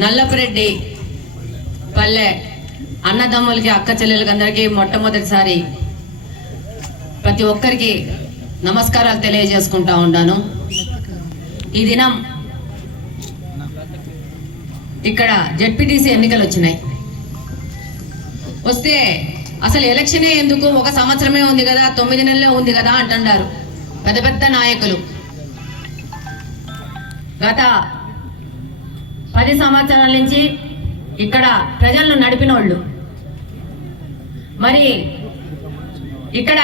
నల్లపురెడ్డి పల్లె అన్నదమ్ములకి అక్క చెల్లెలకి అందరికీ మొట్టమొదటిసారి ప్రతి ఒక్కరికి నమస్కారాలు తెలియజేసుకుంటా ఉన్నాను. ఈ దినం ఇక్కడ జెడ్పీటీసీ ఎన్నికలు వచ్చినాయి. వస్తే అసలు ఎలక్షనే ఎందుకు? ఒక సంవత్సరమే ఉంది కదా తొమ్మిది నెలలే ఉంది కదా అంటున్నారు పెద్ద పెద్ద నాయకులు. గత పది సంవత్సరాల నుంచి ఇక్కడ ప్రజలను నడిపిన వాళ్ళు మరి ఇక్కడ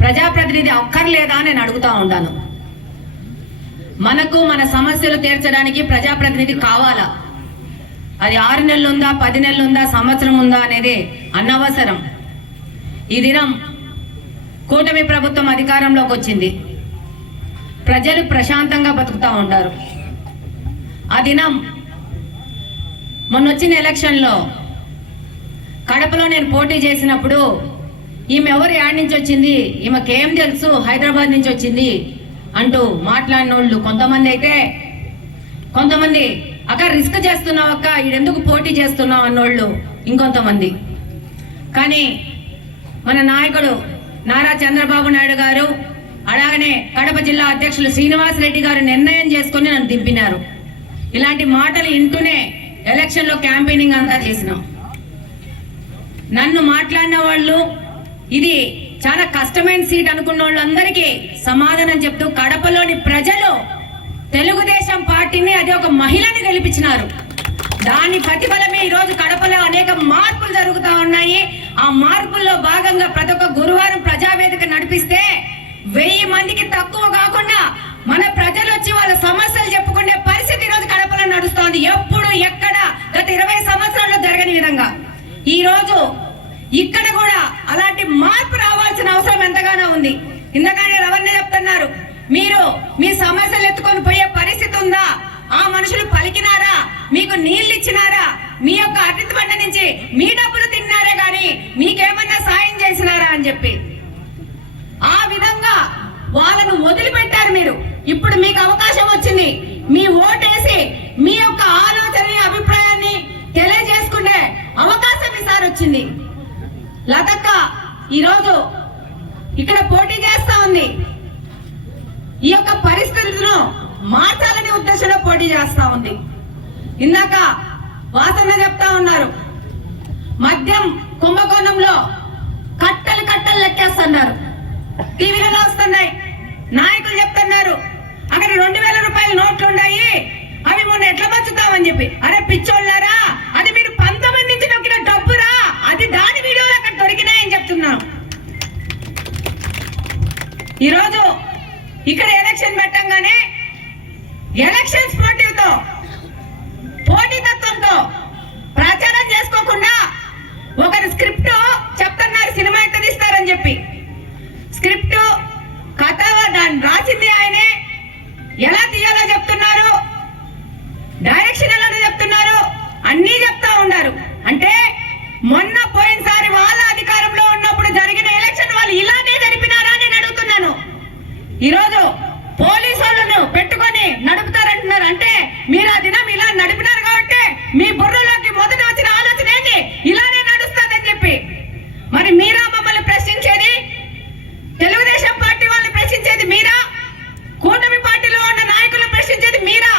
ప్రజాప్రతినిధి అక్కర్లేదా నేను అడుగుతా ఉంటాను. మనకు మన సమస్యలు తీర్చడానికి ప్రజాప్రతినిధి కావాలా? అది ఆరు నెలలు ఉందా పది నెలలు ఉందా సంవత్సరం ఉందా అనేది అనవసరం. ఈ దినం కూటమి ప్రభుత్వం అధికారంలోకి వచ్చింది. ప్రజలు ప్రశాంతంగా బతుకుతూ ఉంటారు. ఆ దినం మొన్న వచ్చిన ఎలక్షన్లో కడపలో నేను పోటీ చేసినప్పుడు ఈమె ఎవరు యాడ్ నుంచి వచ్చింది? ఈమెకేం తెలుసు? హైదరాబాద్ నుంచి వచ్చింది అంటూ మాట్లాడిన వాళ్ళు కొంతమంది అయితే కొంతమంది అక్క రిస్క్ చేస్తున్నావు అక్క ఈడెందుకు పోటీ చేస్తున్నావు? అన్నోళ్ళు ఇంకొంతమంది. కానీ మన నాయకుడు నారా చంద్రబాబు నాయుడు గారు అలాగనే కడప జిల్లా అధ్యక్షులు శ్రీనివాస్ రెడ్డి గారు నిర్ణయం చేసుకుని నన్ను దింపినారు. ఇలాంటి మాటలు వింటూనే ఎలక్షన్లో క్యాంపెయినింగ్ అంతా చేసినాం. నన్ను మాట్లాడిన వాళ్ళు ఇది చాలా కష్టమైన సీట్ అనుకున్న వాళ్ళందరికీ సమాధానం చెప్తూ కడపలోని ప్రజలు తెలుగుదేశం పార్టీని అది ఒక మహిళని గెలిపించినారు. దాని ప్రతిఫలమే ఈ రోజు కడపలో అనేక మార్పులు జరుగుతా ఉన్నాయి. ఆ మార్పుల్లో భాగంగా ప్రతి ఒక్క గురువారం ప్రజావేదిక నడిపిస్తే వెయ్యి మందికి తక్కువ కాకుండా మన ప్రజలు వచ్చి వాళ్ళ సమస్యలు చెప్పుకునే పరిస్థితి ఈరోజు కడప నడుస్తోంది. ఎప్పుడు ఎక్కడ? గత ఇరవై సంవత్సరాల్లో జరగని విధంగా. ఈ రోజు ఇక్కడ కూడా అలాంటి మార్పు రావాల్సిన అవసరం ఎంతగానో ఉంది. ఇంతగానే రవణ చెప్తున్నారు మీరు మీ సమస్యలు ఎత్తుకొని పోయే పరిస్థితి ఉందా? ఆ మనుషులు పలికినారా? మీకు నీళ్ళు ఇచ్చినారా? మీ యొక్క అతిథి బండ నుంచి మీ డబ్బులు తిన్నారే గాని మీకేమన్నా సాయం చేసినారా? అని చెప్పి. ఆ విధంగా వాళ్ళను వదిలిపెట్టారు మీరు. ఇప్పుడు మీకు అవకాశం వచ్చింది మీ ఓటేసి మీ యొక్క ఆలోచన అభిప్రాయాన్ని తెలియజేసుకునే అవకాశం ఈసారి వచ్చింది లతక్క ఈరోజు ఇక్కడ పోటీ చేస్తా ఉంది. ఈ యొక్క పరిస్థితులను మార్చాలనే ఉద్దేశంలో పోటీ చేస్తా ఉంది. ఇందాక వాసన చెప్తా ఉన్నారు. మద్యం కుంభకోణంలో కట్టలు కట్టలు లెక్కేస్తున్నారు. టీవీలలో వస్తున్నాయి. నాయకులు చెప్తున్నారు. అక్కడ రెండు వేల రూపాయల నోట్లు ఉన్నాయి అవి మొన్న ఎట్లా పంచుతామని చెప్పి. అరే పిచ్చోళ్ళారా అది మీరు పంతొమ్మిది నుంచి నొక్కిన డబ్బురా అది దాని వీడియోలు అక్కడ దొరికినాయని చెప్తున్నాను ఈరోజు ఇక్కడ ఎలక్షన్ పెట్టంగానే ఎలక్షన్ స్పోర్టివ్తో పోటీతత్వంతో ప్రచారం చేసుకోకుండా ఒకరి స్క్రిప్ట్ చెప్తున్నారు సినిమా ఎక్కడ తీస్తారని చెప్పి. స్క్రిప్ట్ కథ దాన్ని రాసింది ఆయనే ఎలా తీయాలో చెప్తున్నారు డైరెక్షన్ ఎలా చెప్తున్నారు అన్నీ చెప్తా ఉన్నారు అంటే మొన్న పోయినసారి వాళ్ళ అధికారంలో ఉన్నప్పుడు జరిగిన ఎలక్షన్ వాళ్ళు ఇలానే జరిపినారా అని నేను అడుగుతున్నాను ఈరోజు పోలీసు వాళ్ళను పెట్టుకొని నడుపుతారంటున్నారు అంటే మీరు ఆ దినం ఇలా నడిపినారు కాబట్టి మీ బుర్రలోకి మొదట వచ్చిన ఆలోచన ఏంటి ఇలానే నడుస్తుందని చెప్పి మరి మీరా మమ్మల్ని ప్రశ్నించేది తెలుగుదేశం పార్టీ వాళ్ళని ప్రశ్నించేది మీరా కూటమి పార్టీలో ఉన్న నాయకులను ప్రశ్నించేది మీరా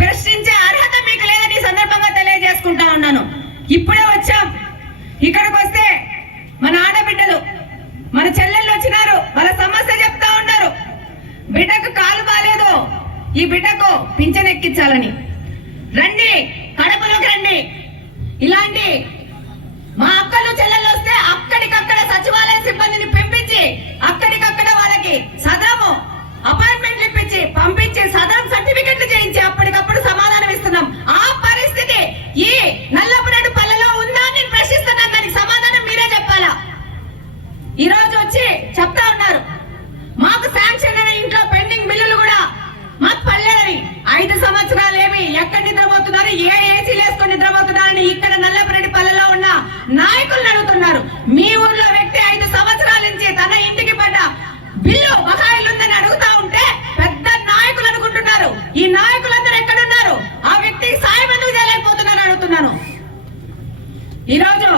ప్రశ్నించే అర్హత మీకు లేదని ఈ సందర్భంగా తెలియజేసుకుంటా ఉన్నాను ఇప్పుడే వచ్చాం. ఇక్కడికి వస్తే మన ఆడబిడ్డలు మన చెల్లెళ్ళు వచ్చినారు. వాళ్ళ సమస్య చెప్తా ఉన్నారు. బిడ్డకు కాలు బాలేదు ఈ బిడ్డకు పింఛనెక్కించాలని రండి కడపలోకి రండి. ఇలాంటి మా అక్కలు చెల్లెళ్ళు వస్తే అక్కడికక్కడ సచివాలయ సిబ్బందిని నాయకులు అడుగుతున్నారు. మీ ఊర్లో వ్యక్తి ఐదు సంవత్సరాల నుంచి తన ఇంటికి పడ్డ బిల్లు బకాయిలుందని అడుగుతా ఉంటే పెద్ద నాయకులు అనుకుంటున్నారు. ఈ నాయకులందరూ ఎక్కడున్నారు? ఆ వ్యక్తికి సాయం ఎందుకు చేయలేకపోతున్నారు అడుగుతున్నాను ఈరోజు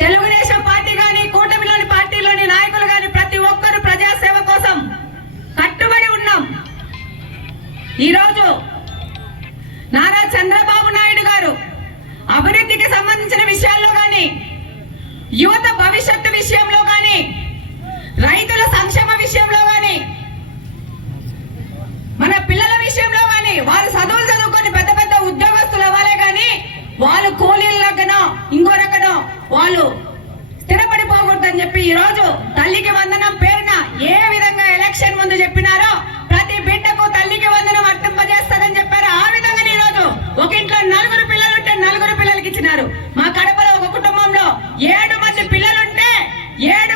తెలుగుదేశం పార్టీ కానీ కూటమిలోని పార్టీలోని నాయకులు కానీ ప్రతి ఒక్కరు ప్రజాసేవ కోసం కట్టుబడి ఉన్నాం. ఈరోజు నారా చంద్రబాబు నాయుడు వాళ్ళు స్థిరపడిపోకూడదని చెప్పి ఈ రోజు తల్లికి వందనం పేరున ఏ విధంగా ఎలక్షన్ ముందు చెప్పినారో ప్రతి బిడ్డకు తల్లికి వందనం వర్తింపజేస్తారని చెప్పారు. ఆ విధంగా ఈ రోజు ఒక ఇంట్లో నలుగురు పిల్లలుంటే నలుగురు పిల్లలకి ఇచ్చినారు. మా కడపలో ఒక కుటుంబంలో ఏడు మంది పిల్లలుంటే ఏడు